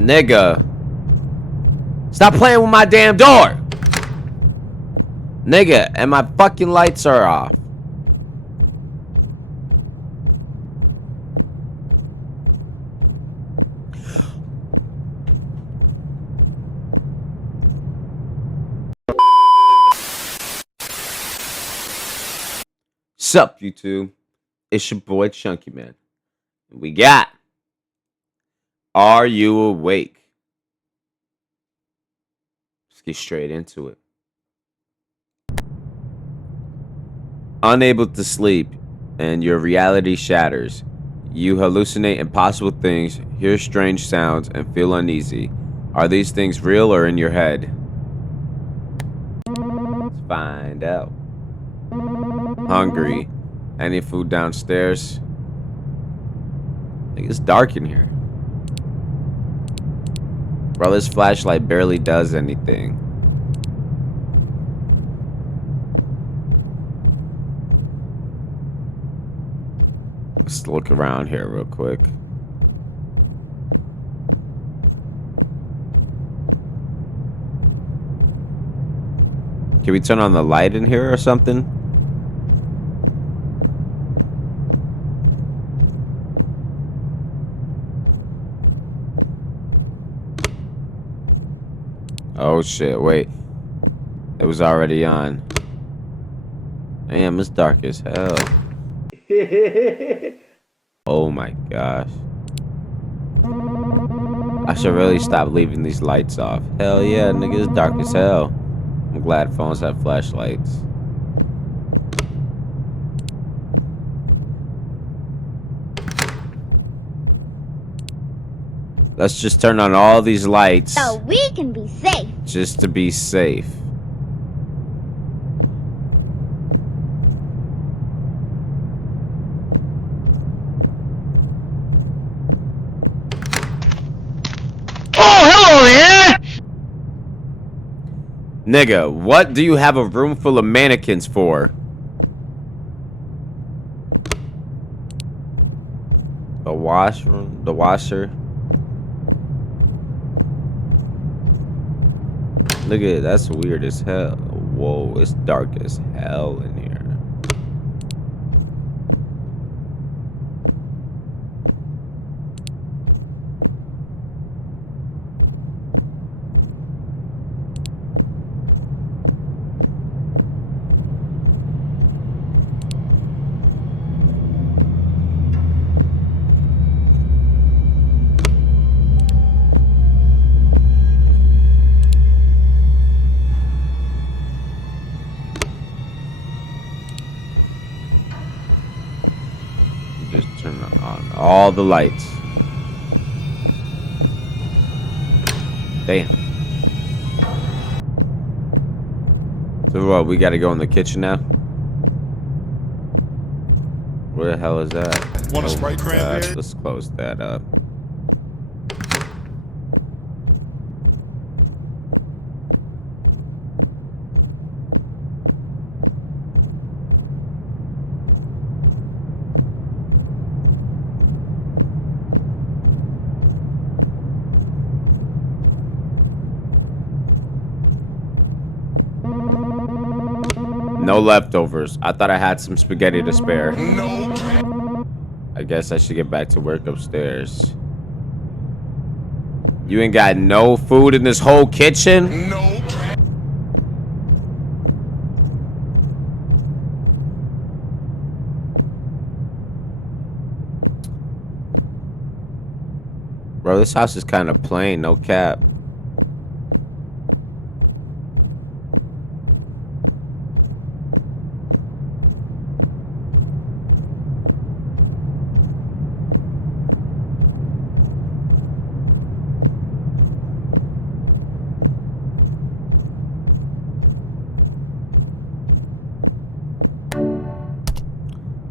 Nigga. Stop playing with my damn door. Nigga, and my fucking lights are off. Sup, YouTube? It's your boy Chunkyman. We got Are You Awake? Let's get straight into it. Unable to sleep and your reality shatters. You hallucinate impossible things, hear strange sounds, and feel uneasy. Are these things real or in your head? Let's find out. Hungry. Any food downstairs? I think it's dark in here. Bro, this flashlight barely does anything. Let's look around here real quick. Can we turn on the light in here or something? Oh shit, wait. It was already on. Damn, it's dark as hell. Oh my gosh. I should really stop leaving these lights off. Hell yeah, nigga, it's dark as hell. I'm glad phones have flashlights. Let's just turn on all these lights. So we can be safe. Just to be safe. Oh, hello there! Nigga, what do you have a room full of mannequins for? The washroom? The washer? Look at it, that's weird as hell. Whoa, it's dark as hell in here. Just turn on all the lights. Damn. So what, we gotta go in the kitchen now? Where the hell is that? Want a Sprite cranberry? Let's close that up. No leftovers. I thought I had some spaghetti to spare. No. I guess I should get back to work upstairs. You ain't got no food in this whole kitchen? No. Bro, this house is kind of plain, no cap.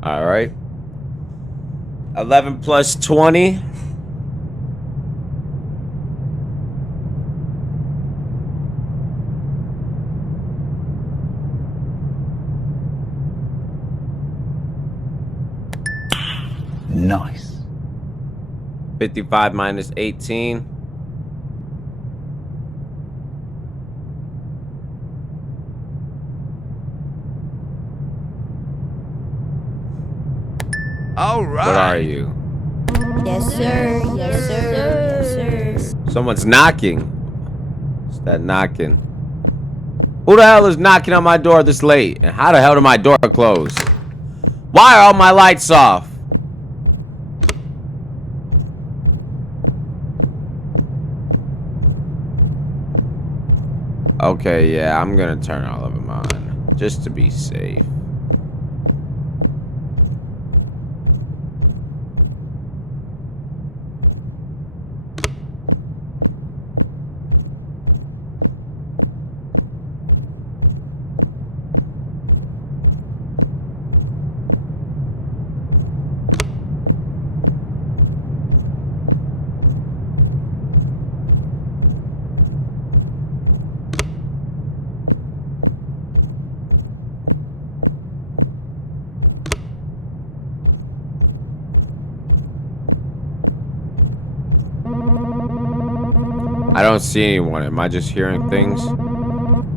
All right. 11 plus 20. Nice. 55 minus 18. All right. What are you? Yes, sir. Yes, sir. Yes, sir. Someone's knocking. What's that knocking? Who the hell is knocking on my door this late? And how the hell did my door close? Why are all my lights off? Okay, yeah, I'm gonna turn all of them on. Just to be safe. I don't see anyone. Am I just hearing things?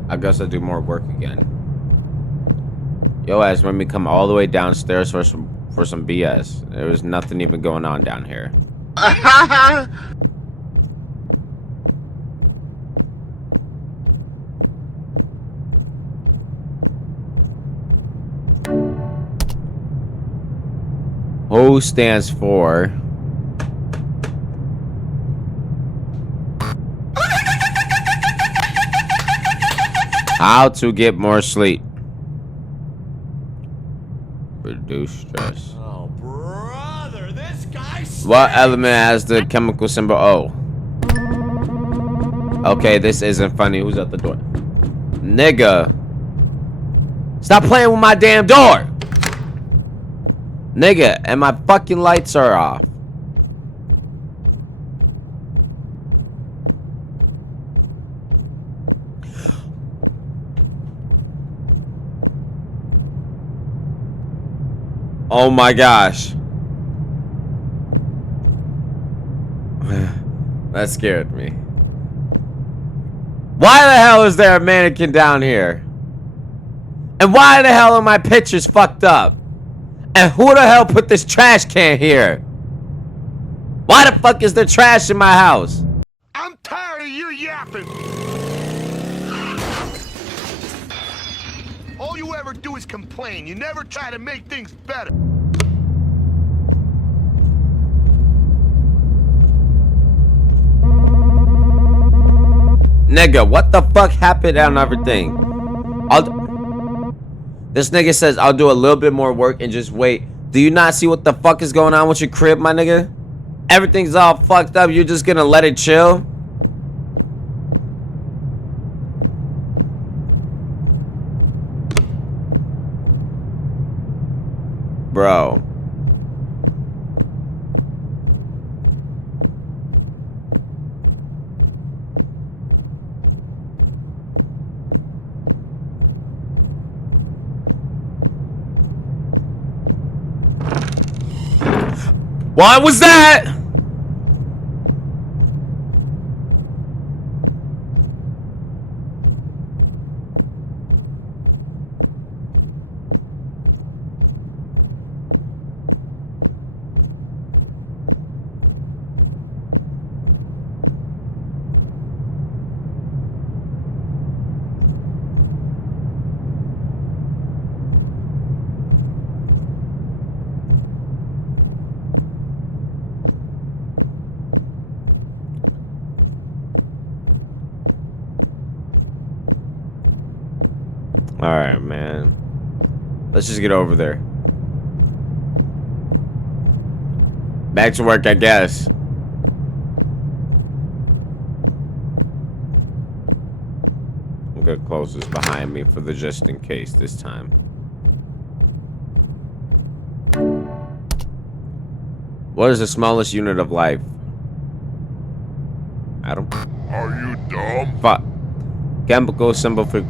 I guess I'll do more work again. Yo ass made me come all the way downstairs for some BS. There was nothing even going on down here. O stands for how to get more sleep. Reduce stress. Oh, brother, this guy. What element has the chemical symbol O? Okay, this isn't funny. Who's at the door? Nigga. Stop playing with my damn door. Nigga, and my fucking lights are off. Oh my gosh. That scared me. Why the hell is there a mannequin down here? And why the hell are my pictures fucked up? And who the hell put this trash can here? Why the fuck is there trash in my house? I'm tired of you yapping. All you ever do is complain. You never try to make things better. Nigga, what the fuck happened on everything? This nigga says I'll do a little bit more work and just wait. Do you not see what the fuck is going on with your crib, my nigga? Everything's all fucked up. You're just gonna let it chill? Bro. What was that? Alright, man. Let's just get over there. Back to work, I guess. I'm gonna close this behind me for the just in case this time. What is the smallest unit of life? Adam? Are you dumb? Fuck. Chemical symbol for...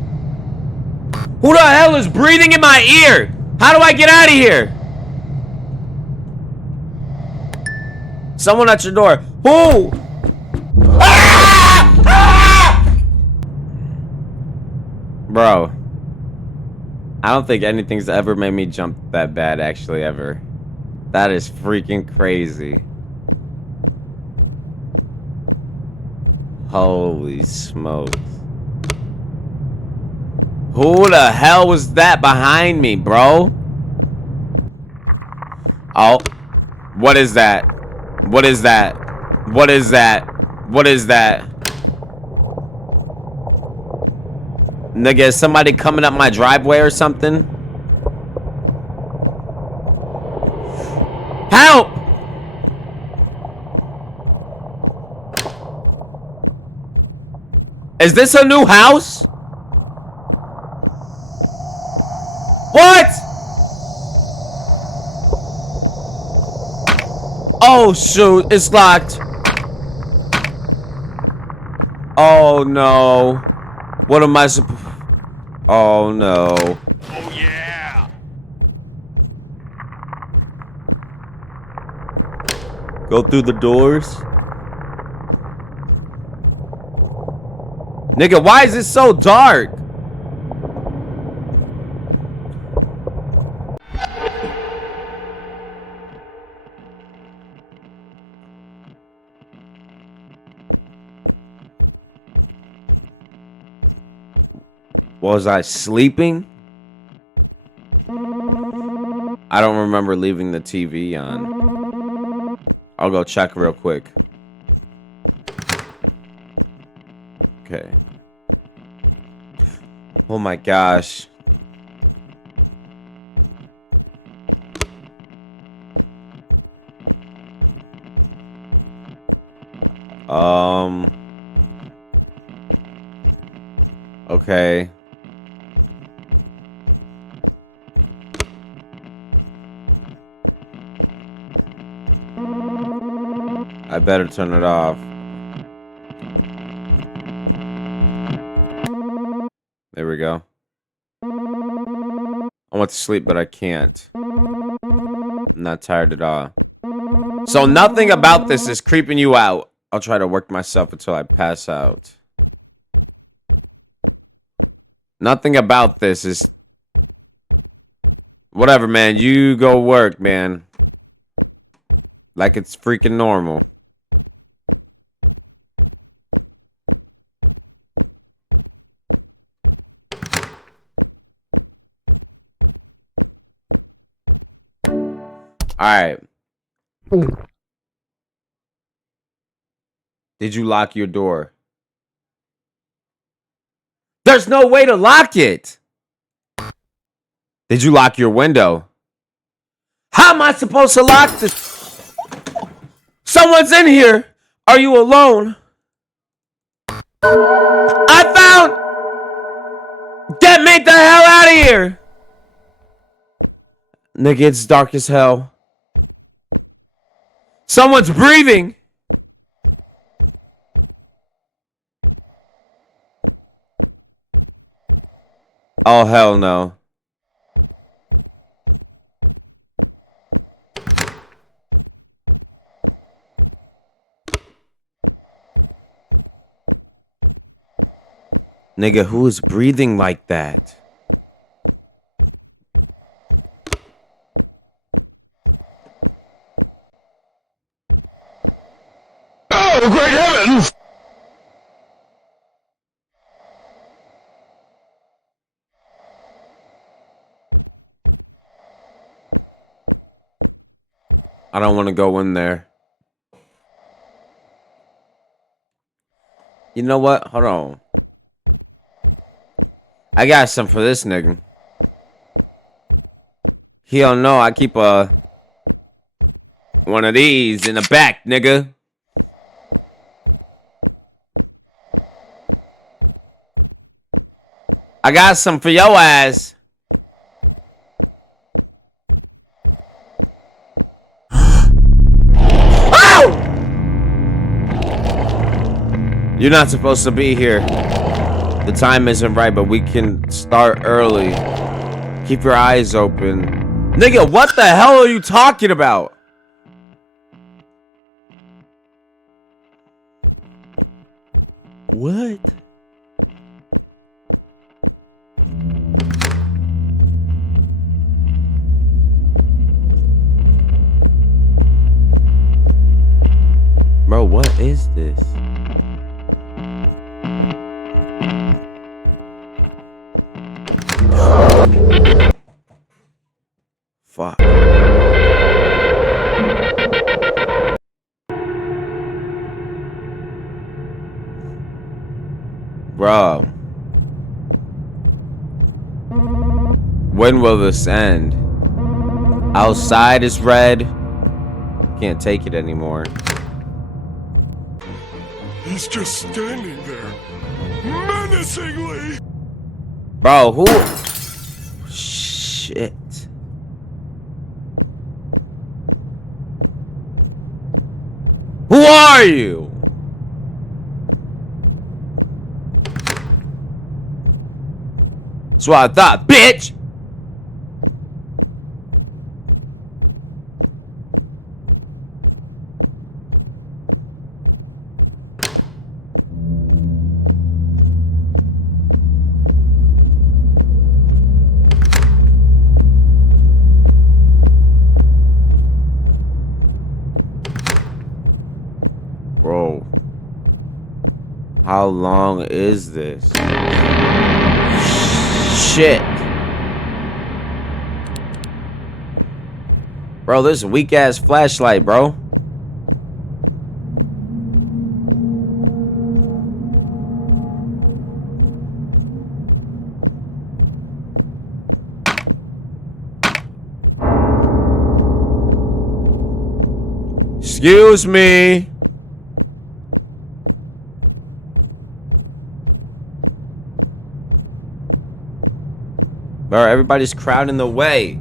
Who the hell is breathing in my ear? How do I get out of here? Someone at your door. Who? Ah! Ah! Bro. I don't think anything's ever made me jump that bad, actually, ever. That is freaking crazy. Holy smokes. Who the hell was that behind me, bro? Oh. What is that? What is that? What is that? What is that? Nigga, is somebody coming up my driveway or something? Help! Is this a new house? What? Oh shoot, it's locked. Oh no. What am I supposed? Oh no. Oh yeah. Go through the doors. Nigga, why is it so dark? Was I sleeping? I don't remember leaving the TV on. I'll go check real quick. Okay. Oh my gosh. Okay. I better turn it off. There we go. I want to sleep, but I can't. I'm not tired at all. So nothing about this is creeping you out. I'll try to work myself until I pass out. Nothing about this is... Whatever, man. You go work, man. Like it's freaking normal. Alright. Did you lock your door? There's no way to lock it! Did you lock your window? How am I supposed to lock this? Someone's in here! Are you alone? I found... Get me the hell out of here! Nigga, it's dark as hell. Someone's breathing! Oh, hell no. Nigga, who is breathing like that? Oh, great heavens! I don't want to go in there. You know what? Hold on. I got some for this nigga. He don't know I keep one of these in the back, nigga. I got some for your ass. Ow! You're not supposed to be here. The time isn't right, but we can start early. Keep your eyes open. Nigga, what the hell are you talking about? What? is this? Fuck. Bro. When will this end? Outside is red. Can't take it anymore. He's just standing there, menacingly. Bro, who? Shit. Who are you? That's what I thought, bitch. Bro, how long is this? Shit. Bro, this is a weak ass flashlight, bro. Excuse me. Bro, everybody's crowding the way.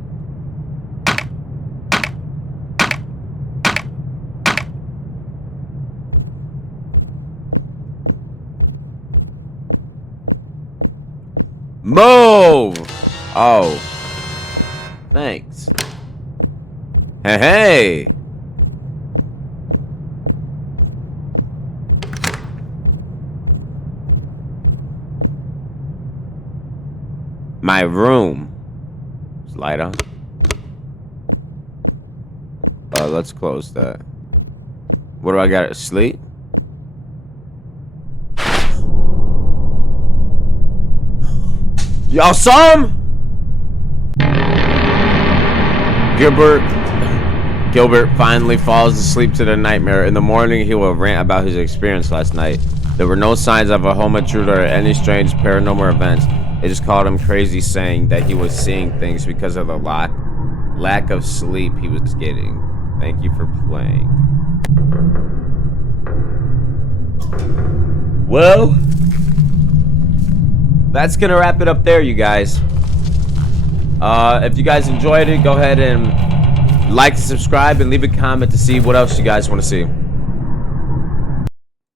Move! Oh. Thanks. Hey, hey! My room. Is light on? Let's close that. What do I got? Sleep? Y'all saw him? Gilbert finally falls asleep to the nightmare. In the morning, he will rant about his experience last night. There were no signs of a home intruder or any strange paranormal events. They just called him crazy, saying that he was seeing things because of the lack of sleep he was getting. Thank you for playing. Well, that's gonna wrap it up there, you guys. If you guys enjoyed it, go ahead and like and subscribe and leave a comment to see what else you guys want to see.